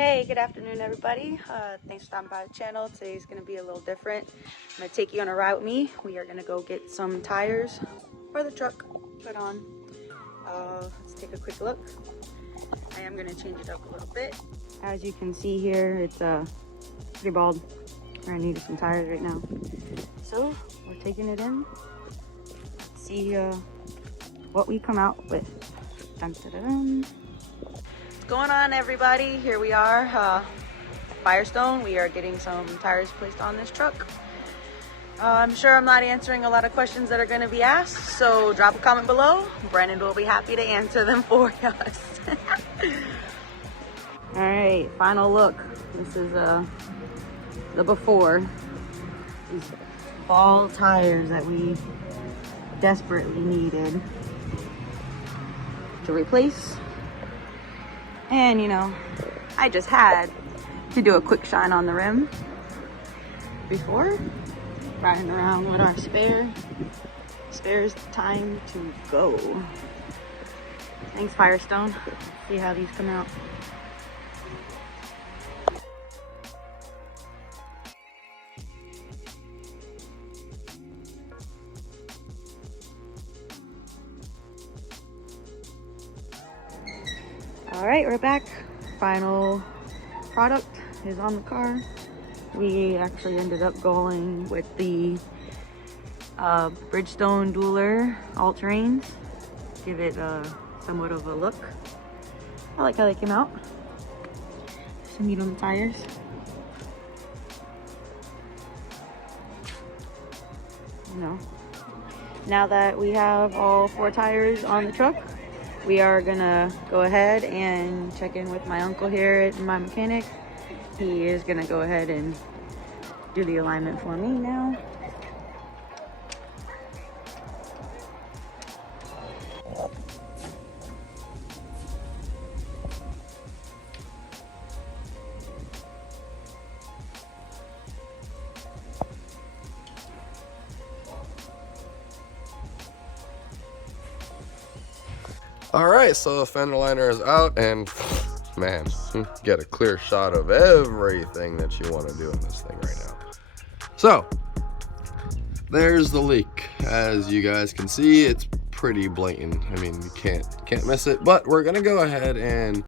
Hey, good afternoon everybody. Thanks for stopping by the channel. Today's going to be a little different. I'm going to take you on a ride with me. We are going to go get some tires for the truck put on. Let's take a quick look. I am going to change it up a little bit. As you can see here, it's pretty bald. We're going to need some tires right now. So we're taking it in. Let's see what we come out with. Dun, dun, dun, dun. What's going on everybody? Here we are, Firestone. We are getting some tires placed on this truck. I'm sure I'm not answering a lot of questions that are going to be asked, so drop a comment below. Brandon will be happy to answer them for us. All right, final look. This is the before. These ball tires that we desperately needed to replace. And you know, I just had to do a quick shine on the rim before riding around with our spares. Time to go. Thanks Firestone. See how these come out. All right, we're back. Final product is on the car. We actually ended up going with the Bridgestone Dueler all-terrains. Give it somewhat of a look. I like how they came out. Some meat on the tires. You know, now that we have all 4 tires on the truck, we are gonna go ahead and check in with my uncle here at my mechanic. He is gonna go ahead and do the alignment for me now. All right, so the fender liner is out, and man, you get a clear shot of everything that you want to do in this thing right now. So there's the leak. As you guys can see, it's pretty blatant. I mean, you can't miss it, but we're gonna go ahead and